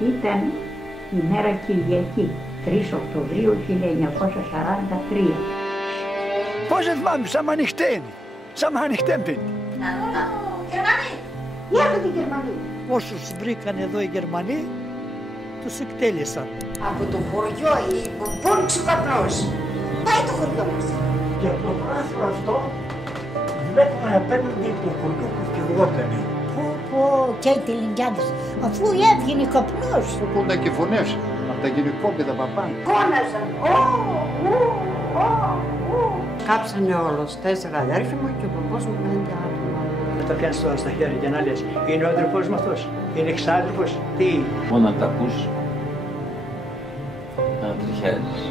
Ήταν η μέρα Κυριακή, 3 Οκτωβρίου 1943. Πώς δεν θυμάμαι, σαν ανοιχτέν. Γερμανοί! Έρχονται οι Γερμανοί. Όσους βρήκαν εδώ οι Γερμανοί, τους εκτέλεσαν. Από το χωριό υποπώνησε ο καπνός. Πάει το χωριό μας. Και από το πράσινο αυτό βλέπουμε απέναντι το χωριό που φτιαγότανε. Πω, και οι τελεινιάδες, αφού έβγαινε καπνός. Ακούνταν και φωνές από τα γυναικόπαιδα παπά. Φώναζαν, Κάψανε όλος 4 αδέρφοι μου και ο παππούς μου 5 άτομα. Τα πιάνεις τώρα στα χέρια και να λες, είναι ο αδερφός μου αυτός, είναι εξάδερφος, τι. Μόνο να τα ακούς, να τριχιάζεις.